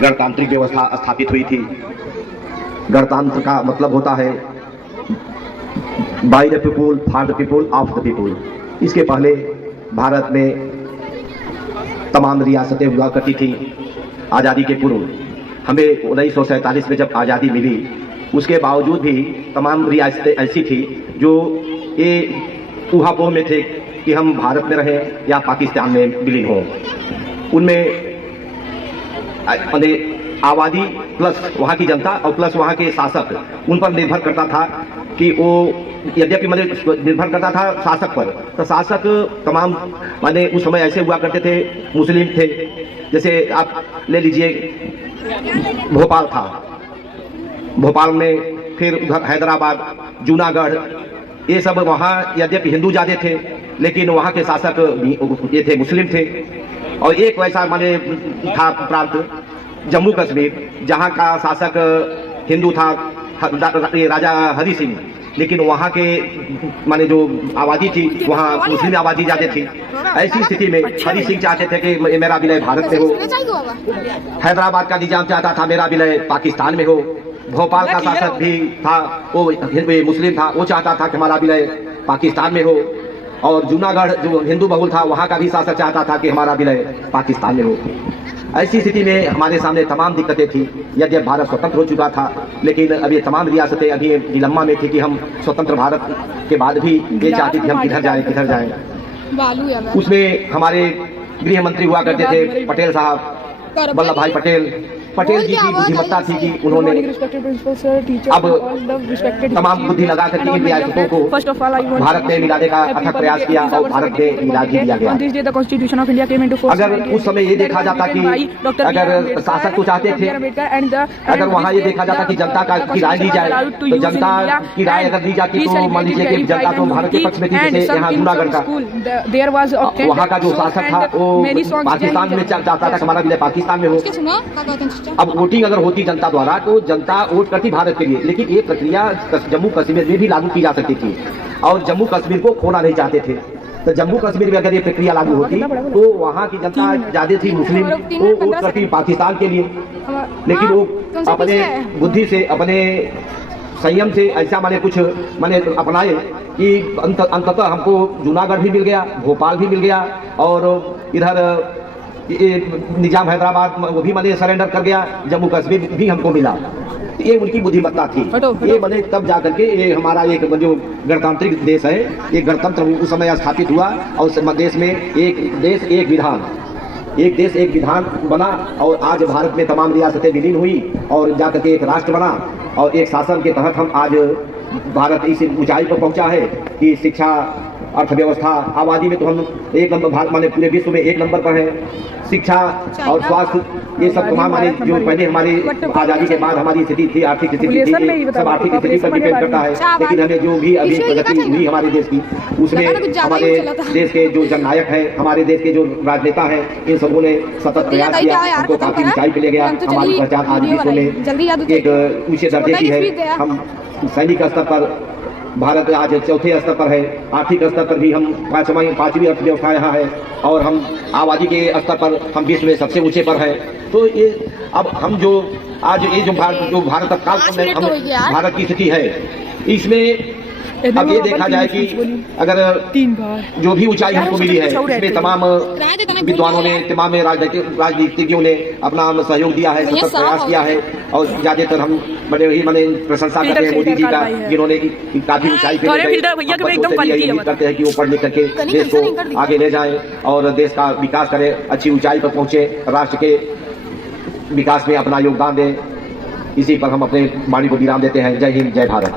गणतांत्रिक व्यवस्था स्थापित हुई थी। गणतंत्र का मतलब होता है by the people, for the people, of the people. इसके पहले भारत में तमाम रियासतें हुआ करती थी। आज़ादी के पूर्व हमें 1947 में जब आज़ादी मिली, उसके बावजूद भी तमाम रियासतें ऐसी थी जो ये ऊहापोह में थे कि हम भारत में रहें या पाकिस्तान में विलीन हों। उनमें आबादी प्लस वहाँ की जनता और प्लस वहाँ के शासक उन पर निर्भर करता था कि वो, यद्यपि निर्भर करता था शासक पर, तो शासक तमाम उस समय ऐसे हुआ करते थे, मुस्लिम थे। जैसे आप ले लीजिए भोपाल था, भोपाल में फिर उधर हैदराबाद, जूनागढ़, ये सब वहाँ यद्यपि हिंदू ज़्यादा थे लेकिन वहाँ के शासक ये थे, मुस्लिम थे। और एक वैसा था प्रांत जम्मू कश्मीर, जहाँ का शासक हिंदू था, राजा हरि सिंह, लेकिन वहाँ के जो आबादी थी वहाँ मुस्लिम आबादी ज़्यादा थी। ऐसी स्थिति में हरि सिंह चाहते थे कि मेरा विलय भारत में हो, हैदराबाद का निजाम चाहता था मेरा विलय पाकिस्तान में हो, भोपाल का शासक भी था वो मुस्लिम था, वो चाहता था कि हमारा विलय पाकिस्तान में हो, और जूनागढ़ जो हिंदू बहुल था वहाँ का भी शासक चाहता था कि हमारा विलय पाकिस्तान में हो। ऐसी स्थिति में हमारे सामने तमाम दिक्कतें थी। यदि भारत स्वतंत्र हो चुका था लेकिन अब ये तमाम रियासतें अभी डिलम्मा में थी कि हम स्वतंत्र भारत के बाद भी ये चाहते थे हम किधर जाएं। उसमें हमारे गृह मंत्री हुआ करते थे पटेल साहब, वल्लभ भाई पटेल जी की बुद्धिमत्ता थी कि उन्होंने अब तमाम बुद्धि लगा करके इन रियासतों को भारत में मिलाने का अथक प्रयास किया और भारत में मिला दिया गया। अगर उस समय ये देखा जाता कि अगर शासक तो चाहते थे, अगर वहाँ ये देखा जाता कि जनता की राय दी जाए, तो जनता की राय अगर दी जाती तो मान लीजिए कि जनता तो भारत के पक्ष में थी। जैसे यहाँ जूनागढ़ का वहाँ का जो शासक था वो पाकिस्तान में चाहता था हमारा विलय पाकिस्तान में हो। अब वोटिंग अगर होती जनता द्वारा तो जनता वोट करती भारत के लिए, लेकिन ये प्रक्रिया जम्मू कश्मीर में भी लागू की जा सकती थी और जम्मू कश्मीर को खोना नहीं चाहते थे। तो जम्मू कश्मीर में अगर ये प्रक्रिया लागू होती तो वहाँ की जनता ज्यादा थी मुस्लिम, वो वोट करती पाकिस्तान के लिए, लेकिन वो अपने बुद्धि से, अपने संयम से ऐसा कुछ अपनाए कि अंततः हमको जूनागढ़ भी मिल गया, भोपाल भी मिल गया और इधर निजाम हैदराबाद वो भी सरेंडर कर गया, जम्मू कश्मीर भी हमको मिला। ये उनकी बुद्धिमत्ता थी। ये तब जाकर के ये हमारा एक जो गणतांत्रिक देश है, ये गणतंत्र उस समय स्थापित हुआ और देश में एक देश एक विधान, एक देश एक विधान बना और आज भारत में तमाम रियासतें विलीन हुई और जाकर के एक राष्ट्र बना और एक शासन के तहत हम आज भारत इस ऊंचाई पर पहुंचा है कि शिक्षा, अर्थव्यवस्था, आबादी में तो हम एक नंबर, भारत माने पूरे विश्व में एक नंबर पर है। शिक्षा और स्वास्थ्य, ये सब तमाम हमारे जो पहले हमारी आज़ादी के बाद हमारी स्थिति थी, आर्थिक स्थिति थी, सब आर्थिक स्थिति पर डिपेंड करता है। लेकिन हमें जो भी अभी प्रगति हुई हमारे देश की, उसमें हमारे देश के जो जननायक है, हमारे देश के जो राजनेता है, इन सबों ने सतत प्रयास किया, हमको काफी ऊंचाई पे ले गया। हमारी पहचान आज विश्व में एक ऊंचे दर्जे की है। हम सैनिक स्तर पर भारत आज चौथे स्तर पर है, आर्थिक स्तर पर भी हम पांचवी अर्थव्यवस्था यहाँ है और हम आबादी के स्तर पर हम विश्व में सबसे ऊंचे पर है। तो ये अब हम जो आज ये जो भारत काल में हम भारत की स्थिति है, इसमें अब ये देखा जाए कि अगर जो भी ऊंचाई हमको मिली है, इसमें तमाम विद्वानों ने, तमाम राजनीतिज्ञों ने अपना सहयोग दिया है, सतत प्रयास किया है और ज्यादातर हम बड़े ही मैंने प्रशंसा करते हैं मोदी जी का, जिन्होंने काफी ऊंचाई पे करते हैं कि वो पढ़ लिख करके देश को आगे ले जाए और देश का विकास करे, अच्छी ऊंचाई पर पहुंचे, राष्ट्र के विकास में अपना योगदान दे। इसी पर हम अपने वाणी को विराम देते हैं। जय हिंद, जय भारत।